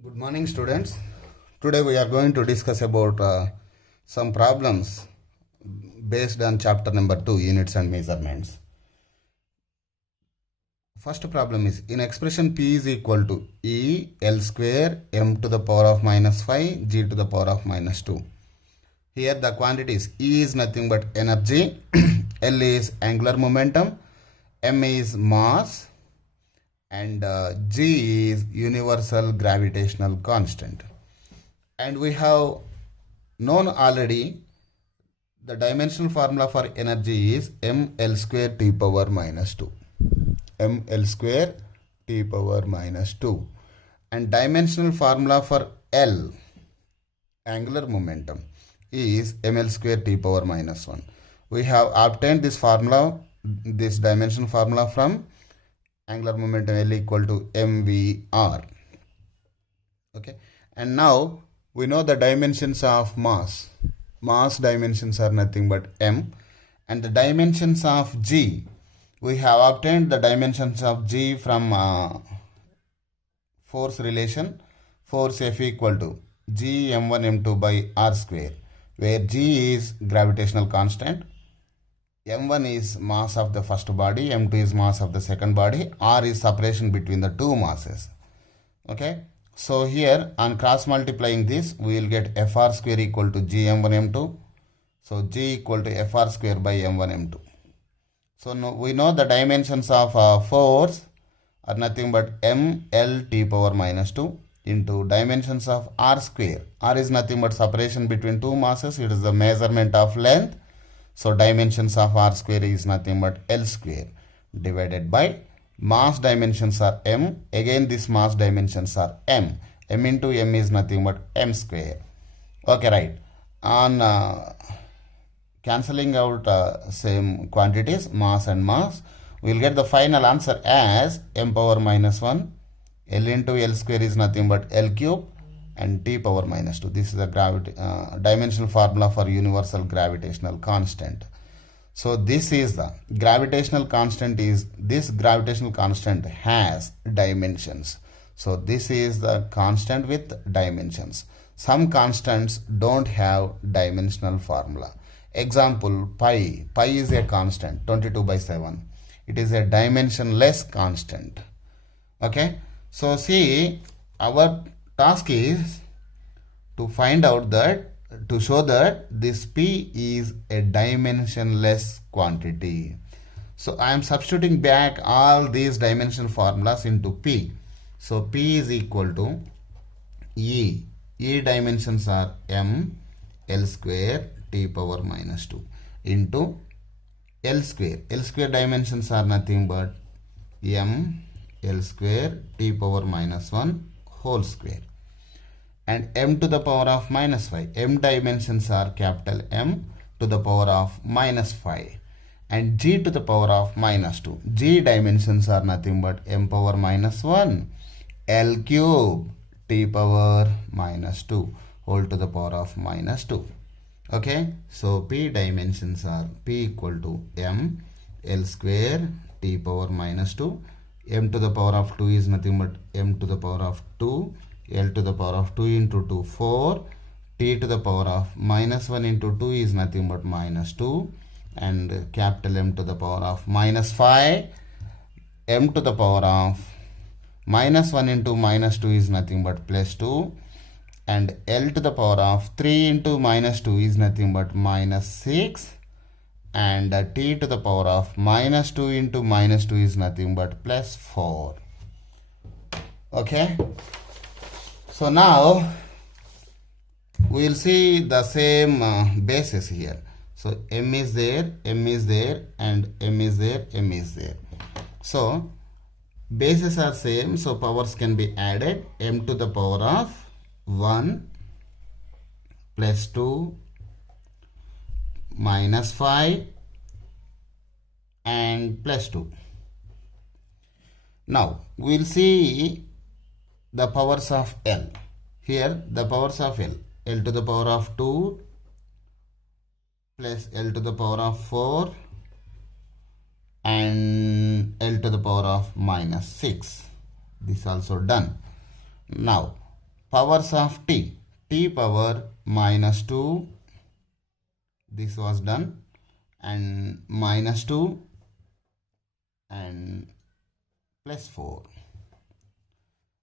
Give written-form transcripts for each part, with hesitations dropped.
Good morning, students. Today we are going to discuss about some problems based on chapter number 2, units and measurements. First problem is, in expression P is equal to E L square m to the power of minus 5 g to the power of minus 2. Here the quantities E is nothing but energy, L is angular momentum, m is mass, and g is universal gravitational constant. And we have known already the dimensional formula for energy is ml square t power minus 2. ml square t power minus 2. And dimensional formula for L, angular momentum, is ml square t power minus 1. We have obtained this formula, this dimensional formula from angular momentum L equal to mvr. Okay, and now we know the dimensions of mass. Mass dimensions are nothing but m, and the dimensions of g, we have obtained the dimensions of g from force relation. Force F equal to g m1 m2 by r square, where g is gravitational constant, m1 is mass of the first body, m2 is mass of the second body, r is separation between the two masses. Okay, so here on cross multiplying this, we will get fr square equal to g m1 m2. So g equal to fr square by m1 m2. So now we know the dimensions of force are nothing but m l t power minus 2 into dimensions of r square. R is nothing but separation between two masses. It is the measurement of length. So dimensions of r square is nothing but L square divided by mass dimensions are m. Again this mass dimensions are m. M into m is nothing but m square. Okay, right. On cancelling out same quantities, mass and mass, we will get the final answer as m power minus 1. L into L square is nothing but L cube and t power minus 2. This is the dimensional formula for universal gravitational constant. So this is the gravitational constant is, this gravitational constant has dimensions. So this is the constant with dimensions. Some constants don't have dimensional formula. Example, pi. Pi is a constant, 22 by 7. It is a dimensionless constant. Okay. So see, our task is to find out that, to show that this P is a dimensionless quantity. So I am substituting back all these dimension formulas into P. So P is equal to E. E dimensions are m L square t power minus 2 into L square. L square dimensions are nothing but m L square t power minus 1 whole square, and m to the power of minus 5. M dimensions are capital M to the power of minus 5, and g to the power of minus 2. G dimensions are nothing but m power minus 1 L cube t power minus 2 whole to the power of minus 2. Okay, so P dimensions are P equal to m L square t power minus 2. M to the power of 2 is nothing but m to the power of 2. L to the power of 2 into 2, 4. T to the power of minus 1 into 2 is nothing but minus 2. And capital M to the power of minus 5. M to the power of minus 1 into minus 2 is nothing but plus 2. And L to the power of 3 into minus 2 is nothing but minus 6. And t to the power of minus 2 into minus 2 is nothing but plus 4. Okay. So now we will see the same basis here. So m is there, m is there, and m is there, m is there. So bases are same, so powers can be added. M to the power of 1 plus 2 minus 5 and plus 2. Now we will see the powers of L. Here the powers of L. L to the power of 2 plus L to the power of 4 and L to the power of minus 6. This also done. Now powers of t power minus 2, this was done, and minus 2 and plus 4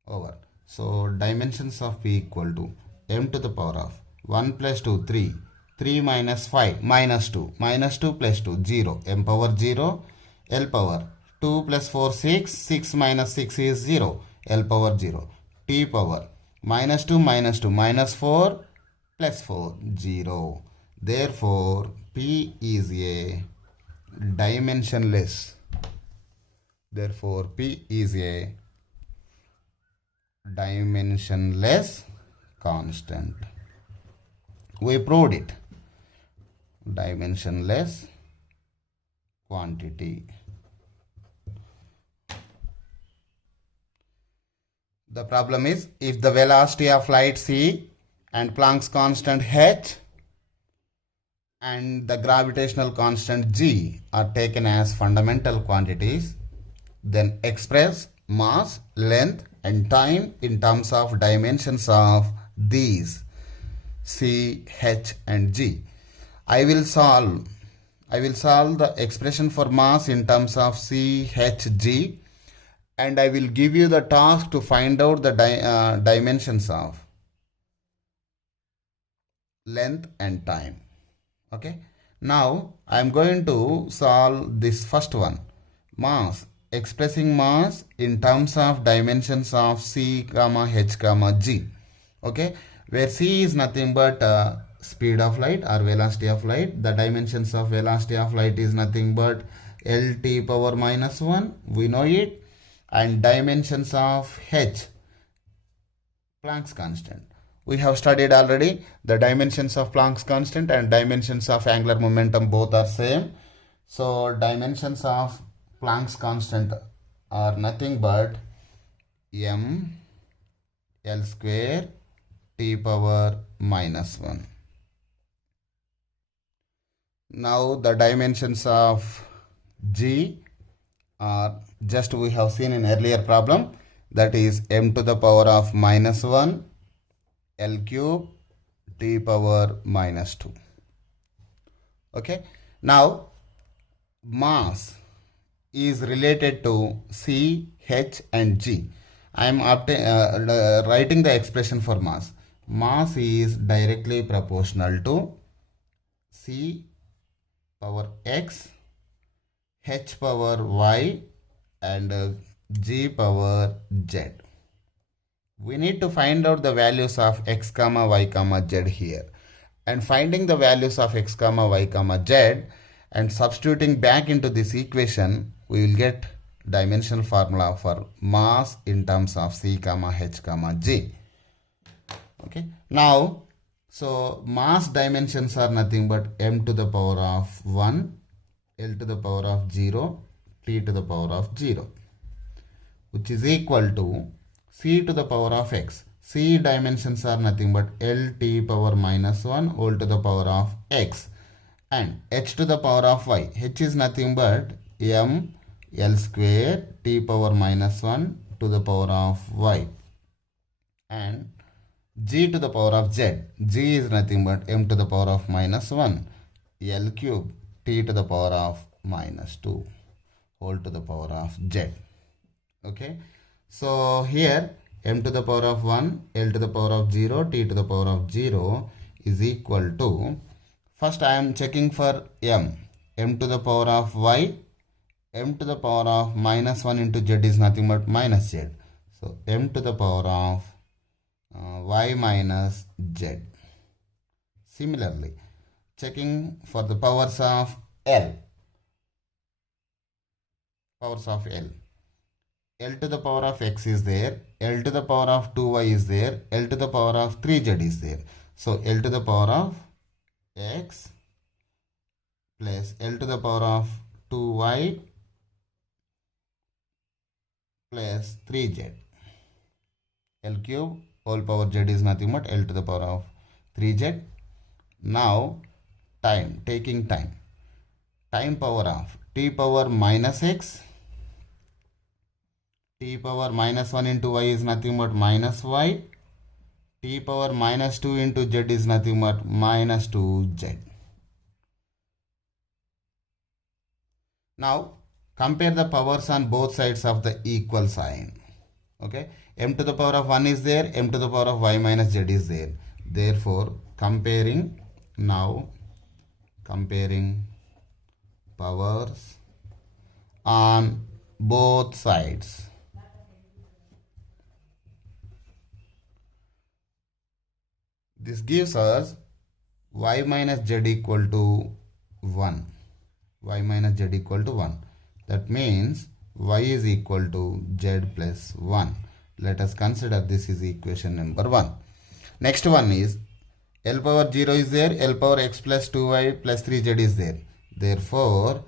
over. So dimensions of p equal to m to the power of 1 plus 2, 3, 3 minus 5, minus 2, minus 2 plus 2, 0, m power 0, l power 2 plus 4, 6, 6 minus 6 is 0, l power 0, t power minus 2, minus 2, minus 4 plus 4, 0. Therefore, p is a dimensionless. Therefore, p is a dimensionless constant. We proved it. Dimensionless quantity. The problem is, if the velocity of light c and Planck's constant h and the gravitational constant g are taken as fundamental quantities, then express mass, length and time in terms of dimensions of these c, h and g. I will solve the expression for mass in terms of c, h, g, and I will give you the task to find out the dimensions of length and time. Okay, now I am going to solve this first one, mass, expressing mass in terms of dimensions of c, comma, h, comma, g. Okay, where c is nothing but speed of light or velocity of light. The dimensions of velocity of light is nothing but lt power minus 1, we know it, and dimensions of h, Planck's constant. We have studied already the dimensions of Planck's constant and dimensions of angular momentum, both are same. So dimensions of Planck's constant are nothing but m l square t power minus 1. Now the dimensions of g are just we have seen in earlier problem, that is m to the power of minus 1 L cube t power minus 2. Okay, now mass is related to c, h and g. I am writing the expression for mass. Mass is directly proportional to c power x, h power y and g power z. We need to find out the values of x comma y comma z here, and finding the values of x comma y comma z and substituting back into this equation, we will get dimensional formula for mass in terms of c comma h comma g. Okay, now so mass dimensions are nothing but m to the power of 1, l to the power of 0, t to the power of 0, which is equal to c to the power of x. C dimensions are nothing but L t power minus 1 whole to the power of x, and h to the power of y. H is nothing but m L square t power minus 1 to the power of y, and g to the power of z. G is nothing but m to the power of minus 1 L cube t to the power of minus 2 whole to the power of z. Okay, so here m to the power of 1, L to the power of 0, t to the power of 0 is equal to, first I am checking for m to the power of y, m to the power of minus 1 into z is nothing but minus z. So m to the power of y minus z. Similarly, checking for the powers of L. Powers of L. L to the power of x is there, L to the power of 2y is there, L to the power of 3z is there. So L to the power of x plus L to the power of 2y plus 3z. L cube whole power z is nothing but L to the power of 3z. Now time, taking time. Time power of t power minus x, t power minus 1 into y is nothing but minus y, t power minus 2 into z is nothing but minus 2z. Now compare the powers on both sides of the equal sign. Okay, m to the power of 1 is there, m to the power of y minus z is there. Therefore comparing powers on both sides. This gives us y minus z equal to 1. Y minus z equal to 1. That means y is equal to z plus 1. Let us consider this is equation number 1. Next one is L power 0 is there, L power x plus 2y plus 3z is there. Therefore,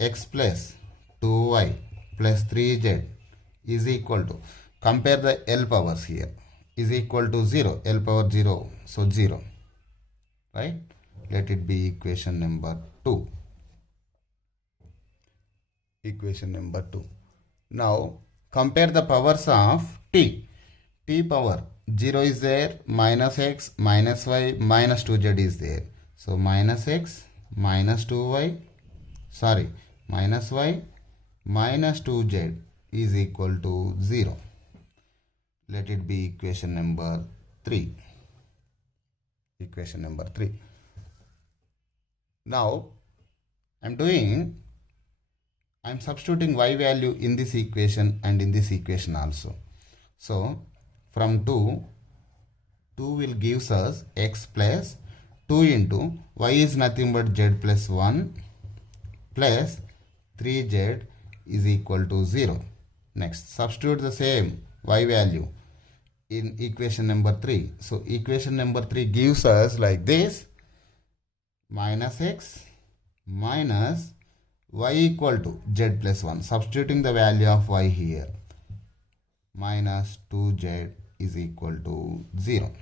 x plus 2y plus 3z is equal to, compare the L powers here, is equal to 0, L power 0, so 0, right? Let it be equation number 2. Equation number 2. Now, compare the powers of t. T power 0 is there, minus x, minus y, minus 2z is there. So, minus x, minus 2y, minus y, minus 2z is equal to 0. Let it be equation number 3. Equation number 3. Now, I'm substituting y value in this equation and in this equation also. So, from 2 will give us x plus 2 into y is nothing but z plus 1 plus 3z is equal to 0. Next, substitute the same y value in equation number 3. So, equation number 3 gives us like this, minus x minus y equal to z plus 1. Substituting the value of y here, minus 2z is equal to 0.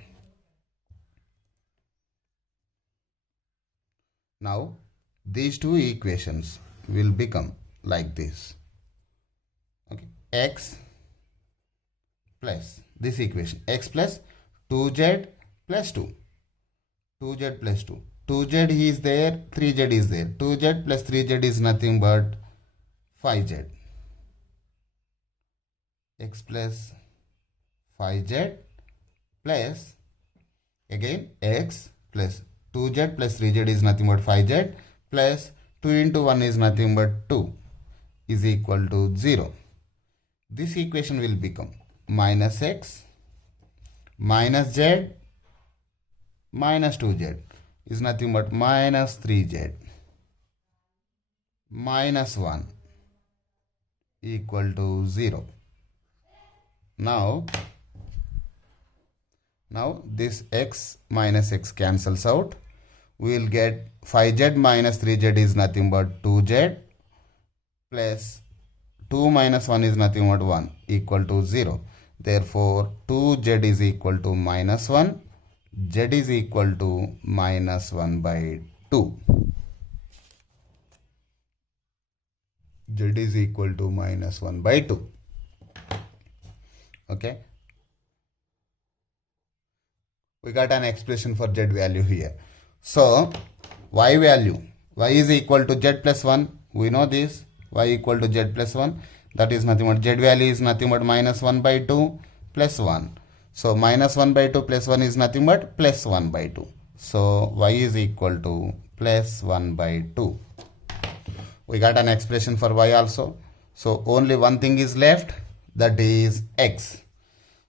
Now, these two equations will become like this. Okay, x plus this equation, x plus 2z plus 2, 2z plus 2. 2z is there, 3z is there. 2z plus 3z is nothing but 5z. X plus 5z plus, again, x plus 2z plus 3z is nothing but 5z plus 2 into 1 is nothing but 2 is equal to 0. This equation will become minus x minus z minus 2z is nothing but minus 3z minus 1 equal to 0. Now this x minus x cancels out. We will get 5z minus 3z is nothing but 2z plus 2 minus 1 is nothing but 1 equal to 0. Therefore, 2z is equal to minus 1. Z is equal to minus 1 by 2. Z is equal to minus 1 by 2. Okay. We got an expression for z value here. So, y value, y is equal to z plus 1. We know this, y equal to z plus 1. That is nothing but z value is nothing but minus 1 by 2 plus 1. So, minus 1 by 2 plus 1 is nothing but plus 1 by 2. So, y is equal to plus 1 by 2. We got an expression for y also. So, only one thing is left, that is x.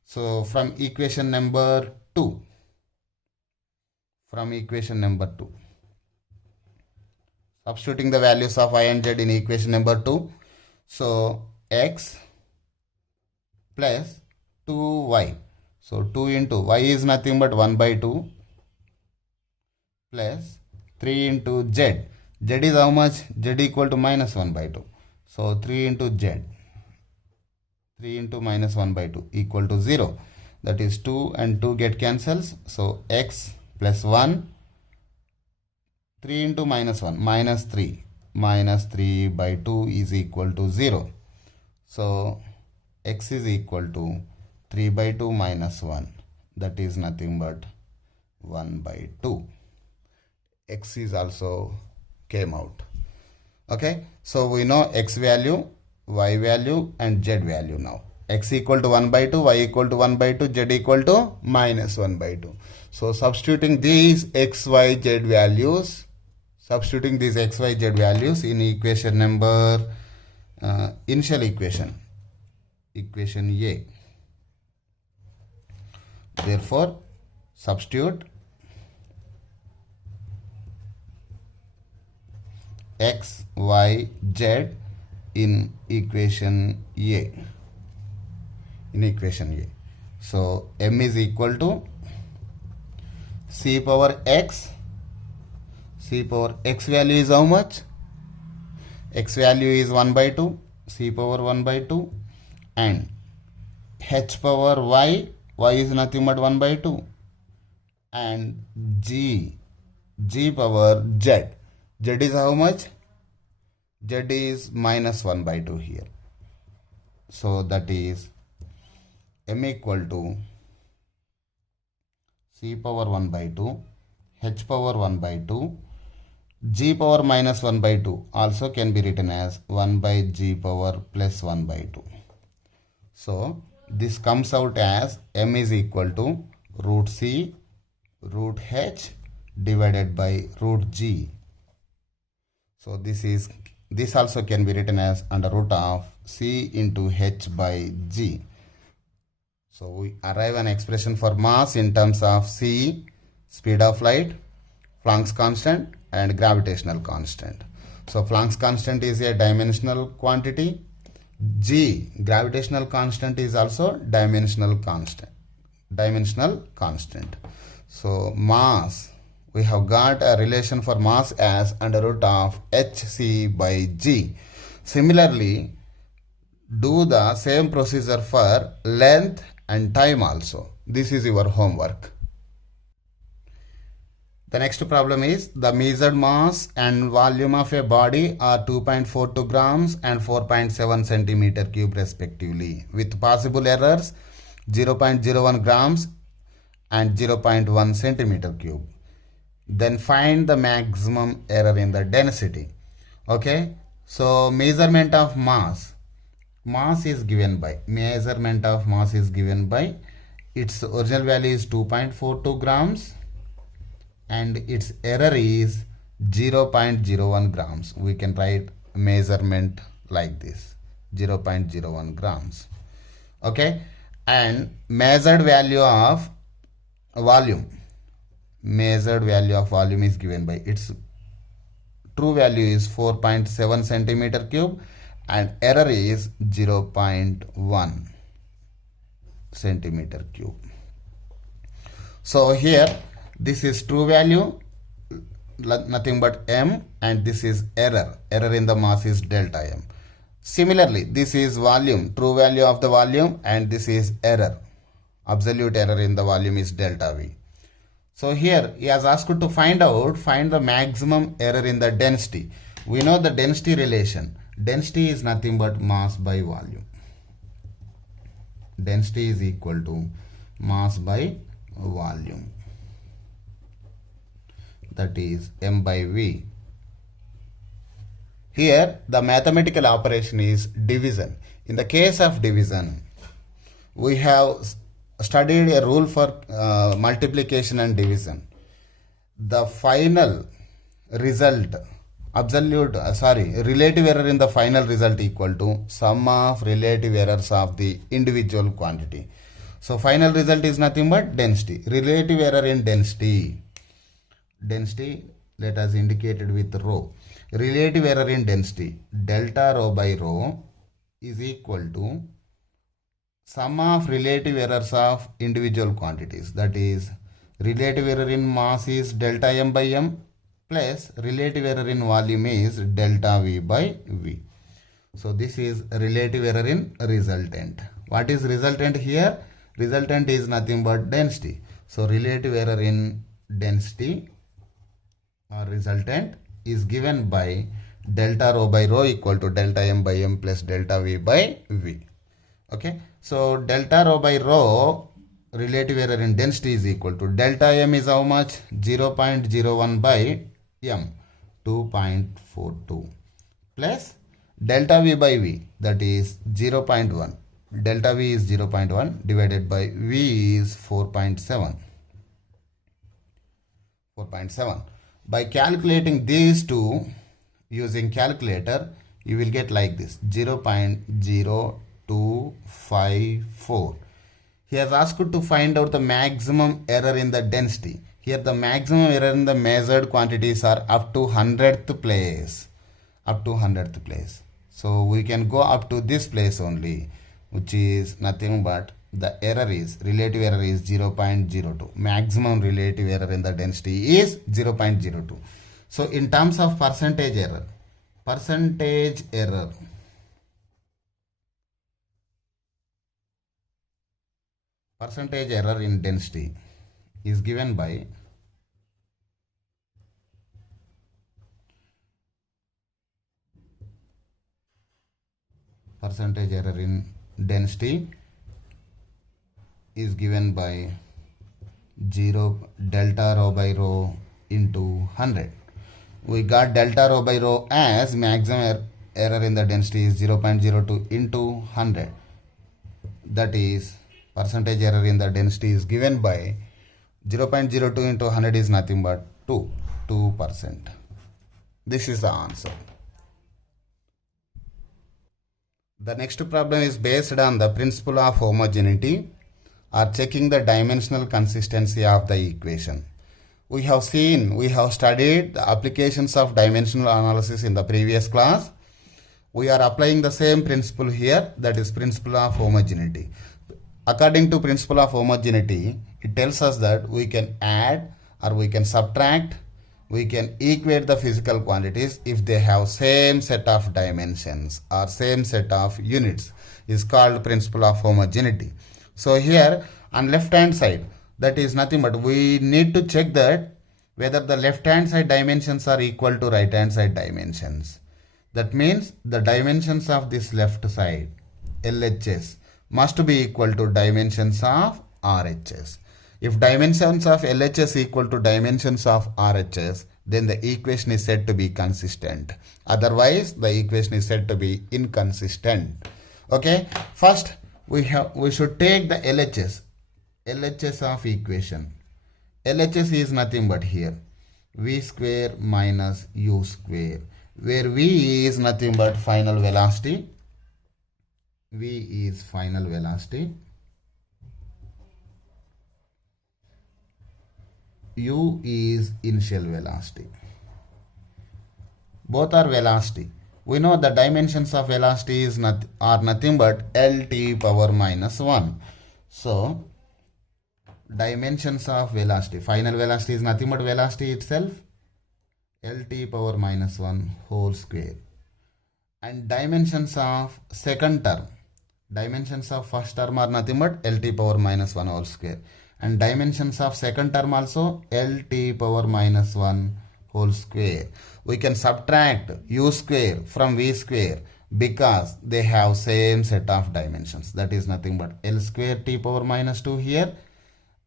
So, from equation number 2. Substituting the values of y and z in equation number 2. So, x plus 2y. So, 2 into y is nothing but 1 by 2 plus 3 into z. Z is how much? Z equal to minus 1 by 2. So, 3 into z. 3 into minus 1 by 2 equal to 0. That is 2 and 2 get cancels. So, x plus 1. 3 into minus 1. Minus 3. Minus 3 by 2 is equal to 0. So, x is equal to 3 by 2 minus 1 that is nothing but 1 by 2. X is also came out. Okay, so we know x value, y value and z value now. X equal to 1 by 2, y equal to 1 by 2, z equal to minus 1 by 2. So substituting these x, y, z values, in equation number, initial equation A. Therefore, substitute x, y, z in equation A. So m is equal to c power x. C power x value is how much? X value is 1 by 2. C power 1 by 2. And h power y. Y is nothing but 1 by 2. And g power z. Z is how much? Z is minus 1 by 2 here. So that is m equal to c power 1 by 2, h power 1 by 2, g power minus 1 by 2 also can be written as 1 by g power plus 1 by 2. So this comes out as m is equal to root c root h divided by root g. So this also can be written as under root of c into h by g. So we arrive an expression for mass in terms of c, speed of light, Planck's constant and gravitational constant. So Planck's constant is a dimensional quantity. G, gravitational constant, is also dimensional constant. So mass, we have got a relation for mass as under root of hc by g. Similarly, do the same procedure for length and time also. This is your homework. The next problem is the measured mass and volume of a body are 2.42 grams and 4.7 centimeter cube respectively, with possible errors 0.01 grams and 0.1 centimeter cube. Then find the maximum error in the density. Okay, so measurement of mass. Mass is given by its original value is 2.42 grams and its error is 0.01 grams. We can write measurement like this, 0.01 grams. Okay, and measured value of volume is given by its true value is 4.7 centimeter cube and error is 0.1 centimeter cube. So here this is true value, nothing but m, and this is error in the mass is delta m. Similarly, this is volume, true value of the volume, and this is error, absolute error in the volume is delta v. So here he has asked to find the maximum error in the density. We know the density relation. Density is nothing but mass by volume. Density is equal to mass by volume. That is m by v. Here the mathematical operation is division. In the case of division, we have studied a rule for multiplication and division. The final result, relative error in the final result equal to sum of relative errors of the individual quantity. So final result is nothing but density. Relative error in density, let us indicate it with rho. Relative error in density, delta rho by rho is equal to sum of relative errors of individual quantities. That is, relative error in mass is delta m by m plus relative error in volume is delta v by v. So this is relative error in resultant. What is resultant here? Resultant is nothing but density. So relative error in density or resultant is given by delta rho by rho equal to delta m by m plus delta v by v. Okay, so delta rho by rho relative error in density is equal to delta m is how much? 0.01 by m, 2.42, plus delta v by v, that is 0.1. Delta v is 0.1 divided by v is 4.7. By calculating these two using calculator, you will get like this: 0.0254. He has asked to find out the maximum error in the density. Here the maximum error in the measured quantities are up to 100th place. So we can go up to this place only, which is nothing but the error is, relative error is 0.02. Maximum relative error in the density is 0.02. So in terms of percentage error in density is given by delta rho by rho into 100. We got delta rho by rho as maximum error in the density is 0.02 into 100. That is, percentage error in the density is given by 0.02 into 100 is nothing but 2%. This is the answer. The next problem is based on the principle of homogeneity or checking the dimensional consistency of the equation. We have studied the applications of dimensional analysis in the previous class. We are applying the same principle here, that is principle of homogeneity. According to principle of homogeneity, it tells us that we can add or we can subtract, we can equate the physical quantities if they have same set of dimensions or same set of units, is called principle of homogeneity. So here on left hand side, that is nothing but we need to check that whether the left hand side dimensions are equal to right hand side dimensions. That means the dimensions of this left side, LHS, must be equal to dimensions of RHS. If dimensions of LHS equal to dimensions of RHS, then the equation is said to be consistent. Otherwise, the equation is said to be inconsistent. Okay, first we should take the LHS of equation. LHS is nothing but here v square minus u square, where v is nothing but final velocity. V is final velocity. U is initial velocity. Both are velocity. We know the dimensions of velocity are nothing but Lt power minus 1. So dimensions of velocity, final velocity is nothing but velocity itself, Lt power minus 1 whole square. And dimensions of second term, dimensions of first term are nothing but Lt power minus 1 whole square. And dimensions of second term also Lt power minus 1 whole square. We can subtract u square from v square because they have same set of dimensions. That is nothing but L square t power minus 2 here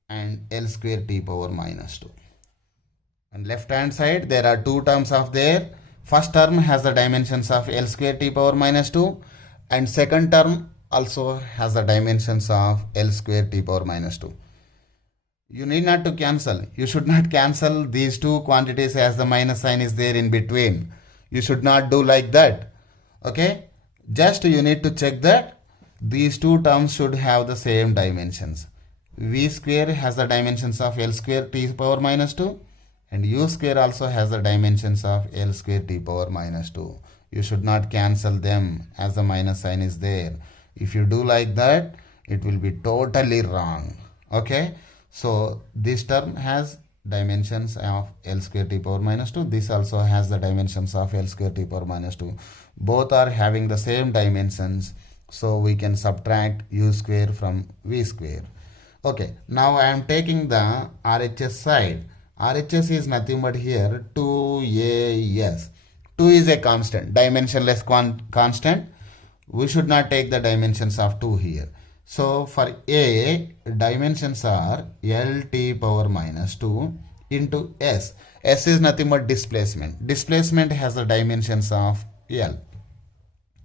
and L square t power minus 2. On left hand side there are two terms of there. First term has the dimensions of L square t power minus 2 and second term also has the dimensions of L square t power minus 2. You need not to cancel. You should not cancel these two quantities as the minus sign is there in between. You should not do like that. Okay? Just you need to check that these two terms should have the same dimensions. V square has the dimensions of L square t power minus 2 and U square also has the dimensions of L square t power minus 2. You should not cancel them as the minus sign is there. If you do like that, it will be totally wrong. Okay? So this term has dimensions of L square t power minus 2. This also has the dimensions of L square t power minus 2. Both are having the same dimensions. So we can subtract U square from V square. Okay, now I am taking the RHS side. RHS is nothing but here 2AS. 2 is a constant, dimensionless constant. We should not take the dimensions of 2 here. So for A, dimensions are LT power minus 2 into S. S is nothing but displacement. Displacement has the dimensions of L.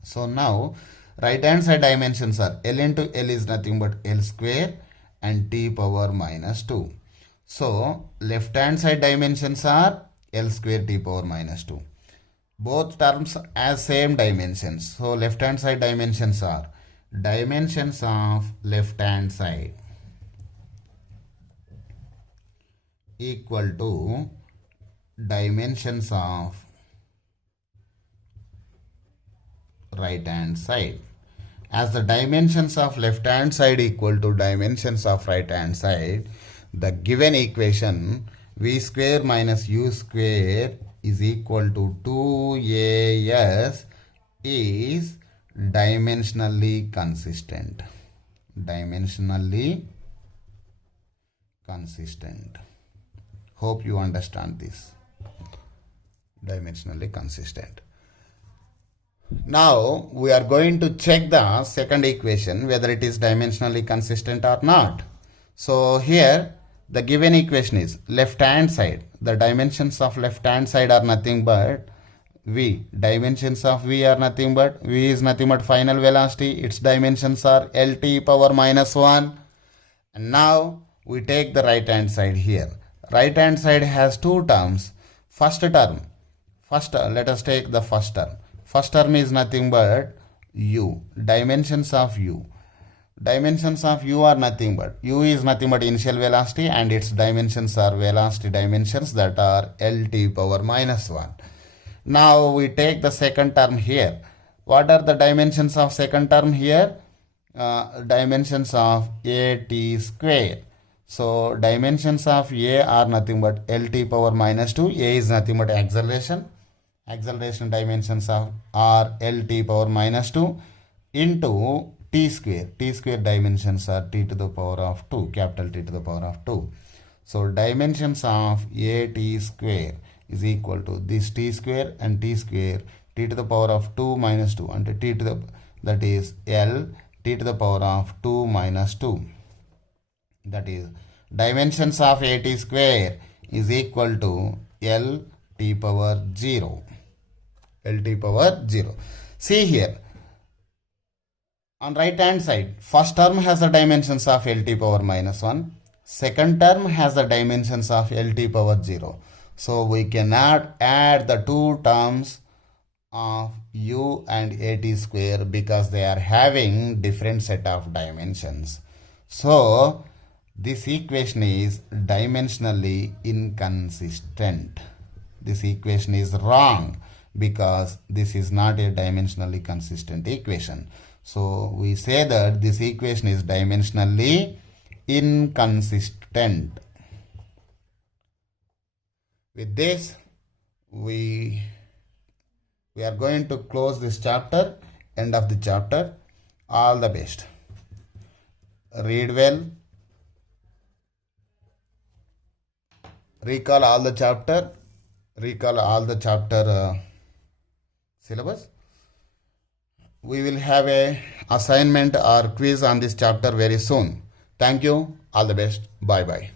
So now right hand side dimensions are L into L is nothing but L square and T power minus 2. So left hand side dimensions are L square T power minus 2. Both terms as same dimensions. So left hand side dimensions are dimensions of left hand side equal to dimensions of right hand side. As the dimensions of left hand side equal to dimensions of right hand side, the given equation v square minus u square is equal to 2as is dimensionally consistent. Dimensionally consistent. Hope you understand this. Dimensionally consistent. Now we are going to check the second equation whether it is dimensionally consistent or not. So here the given equation is left hand side. The dimensions of left hand side are nothing but v. Dimensions of v are nothing but v is nothing but final velocity. Its dimensions are lt power minus 1. And now we take the right hand side here. Right hand side has two terms. Let us take the first term. First term is nothing but u. Dimensions of u. Dimensions of u are nothing but u is nothing but initial velocity and its dimensions are velocity dimensions that are lt power minus 1. Now we take the second term here. What are the dimensions of second term here? Dimensions of at square. So dimensions of a are nothing but lt power minus 2. A is nothing but acceleration. Acceleration dimensions are lt power minus 2 into t square. T square dimensions are t to the power of 2, capital T to the power of 2. So dimensions of at square is equal to this t square and t square, t to the power of 2 minus 2, and t to the, that is L, t to the power of 2 minus 2. That is dimensions of at square is equal to L t power 0. Lt power 0. See here. On right hand side, first term has the dimensions of Lt power minus 1. Second term has the dimensions of Lt power 0. So we cannot add the two terms of u and at square because they are having different set of dimensions. So this equation is dimensionally inconsistent. This equation is wrong because this is not a dimensionally consistent equation. So we say that this equation is dimensionally inconsistent. With this, we are going to close this chapter, end of the chapter. All the best. Read well. Recall all the chapter syllabus. We will have a assignment or quiz on this chapter very soon. Thank you. All the best. Bye bye.